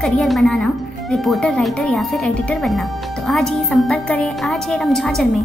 Career बनाना, reporter, writer या फिर editor बनना, तो आज ही संपर्क करें RJM झाझर में।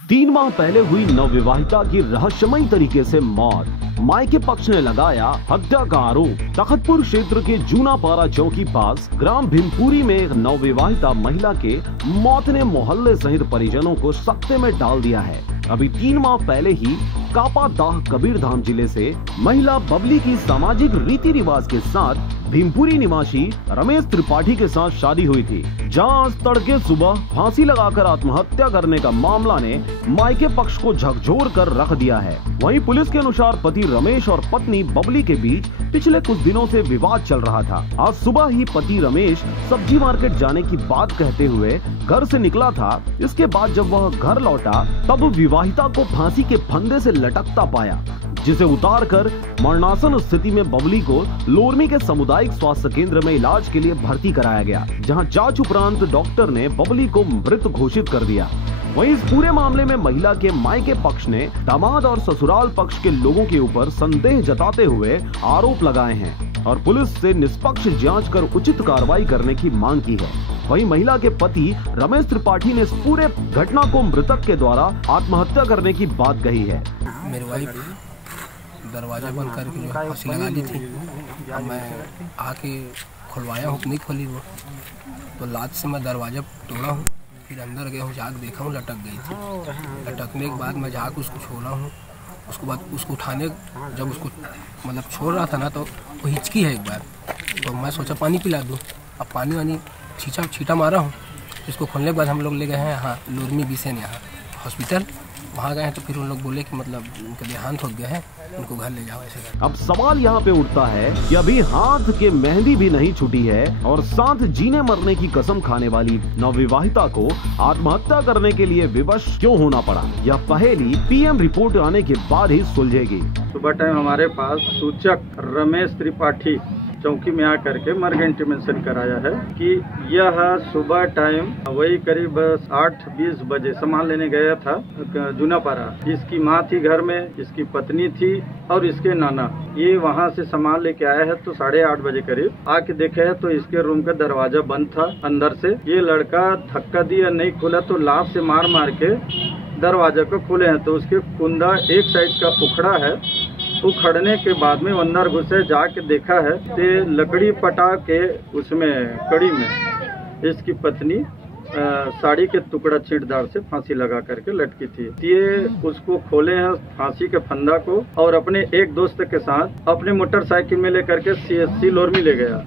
तीन माह पहले हुई नवविवाहिता की रहस्यमयी तरीके से मौत, मायके पक्ष ने लगाया हत्या का आरोप। तखतपुर क्षेत्र के जूनापारा चौकी पास ग्राम भीमपुरी में एक नवविवाहिता महिला के मौत ने मोहल्ले सहित परिजनों को सकते में डाल दिया है। अभी 3 माह पहले ही कापादाह कबीरधाम जिले से महिला बबली की सामाजिक रीति रिवाज के साथ भीमपुरी निवासी रमेश त्रिपाठी के साथ शादी हुई थी, जहां आज तड़के सुबह फांसी लगाकर आत्महत्या करने का मामला ने मायके पक्ष को झकझोर कर रख दिया है। वहीं पुलिस के अनुसार पति रमेश और पत्नी बबली के बीच पिछले कुछ दिनों से विवाद चल रहा था। आज सुबह ही पति रमेश सब्जी मार्केट जाने की बात कहते हुए घर से निकला था। इसके बाद जब वह घर लौटा तब विवाहिता को फांसी के फंदे से लटकता पाया, जिसे उतारकर मरणासन स्थिति में बबली को लोरमी के सामुदायिक स्वास्थ्य केंद्र में इलाज के लिए भर्ती कराया गया, जहां जांच उपरांत डॉक्टर ने बबली को मृत घोषित कर दिया। वहीं इस पूरे मामले में महिला के मायके पक्ष ने दामाद और ससुराल पक्ष के लोगों के ऊपर संदेह जताते हुए आरोप लगाए हैं और पुलिस से निष्पक्ष जांच कर उचित कार्रवाई करने की मांग की है। वहीं महिला के पति रमेश त्रिपाठी ने इस पूरे घटना को मृतक के द्वारा आत्महत्या करने की बात कही है। मेरी वाइफ दरवाजा बंद करके जो फांसी लगा दी थी, मैं आके खुलवाया हूँ, नहीं खोली वो, तो लात से मैं दरवाजा तोड़ा हूँ, फिर अंदर गया हूँ, जाके देखा हूँ लटक गई थी। लटकने के बाद मैं जाके उसको छोड़ा हूँ, उसके बाद उसको उठाने जब उसको मतलब छोड़ रहा था ना, तो वो हिचकी है एक बार, तो मैं सोचा पानी पिला दूँ। अब पानी वानी छीटा मारा हूँ। इसको खोलने के बाद हम लोग ले गए हैं यहाँ लोरमी बिसेन यहाँ हॉस्पिटल, वहाँ गए हैं तो फिर उन लोग बोले कि मतलब उनका देहांत हो गया है, उनको घर ले जाओ ऐसे। अब सवाल यहाँ पे उठता है कि अभी हाथ के मेहंदी भी नहीं छूटी है और साथ जीने मरने की कसम खाने वाली नवविवाहिता को आत्महत्या करने के लिए विवश क्यों होना पड़ा। यह पहेली PM रिपोर्ट आने के बाद ही सुलझेगी। सुबह टाइम हमारे पास सूचक रमेश त्रिपाठी चौकी में आकर के मर्ग इंटीमेशन कराया है कि यह सुबह टाइम वही करीब 8:20 बजे सामान लेने गया था जूनापारा। इसकी माँ थी घर में, इसकी पत्नी थी और इसके नाना। ये वहाँ से सामान लेके आया है तो 8:30 बजे करीब आके देखे है तो इसके रूम का दरवाजा बंद था अंदर से। ये लड़का धक्का दिया, नहीं खुला तो लात से मार मार के दरवाजा को खोले हैं तो उसके कुंदा एक साइड का उखड़ा है। उखड़ने के बाद में अंदर घुसे, जाके देखा है ते लकड़ी पटा के उसमें कड़ी में इसकी पत्नी साड़ी के टुकड़ा छींटदार से फांसी लगा करके लटकी थी। ये उसको खोले हैं फांसी के फंदा को और अपने एक दोस्त के साथ अपने मोटरसाइकिल में लेकर के CSC लोरमी ले गया।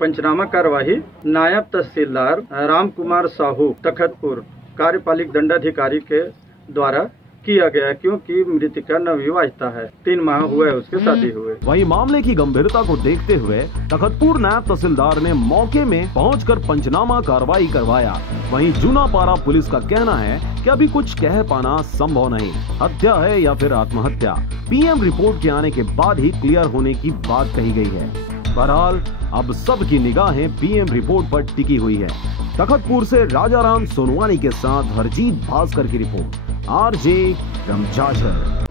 पंचनामा कार्यवाही नायब तहसीलदार राम कुमार साहू तखतपुर कार्यपालिक दंडाधिकारी के द्वारा किया गया, क्योंकि मृतिका नवविवाहिता है, 3 माह हुए उसके शादी हुए। वहीं मामले की गंभीरता को देखते हुए तखतपुर नायब तहसीलदार ने मौके में पहुंचकर पंचनामा कार्रवाई करवाया। वहीं जूनापारा पुलिस का कहना है कि अभी कुछ कह पाना संभव नहीं, हत्या है या फिर आत्महत्या। PM रिपोर्ट के आने के बाद ही क्लियर होने की बात कही गई है। बहरहाल अब सबकी निगाहें PM रिपोर्ट पर टिकी हुई है। तखतपुर से राजाराम सोनवानी के साथ हरजीत भास्कर की रिपोर्ट, RJM झाझर।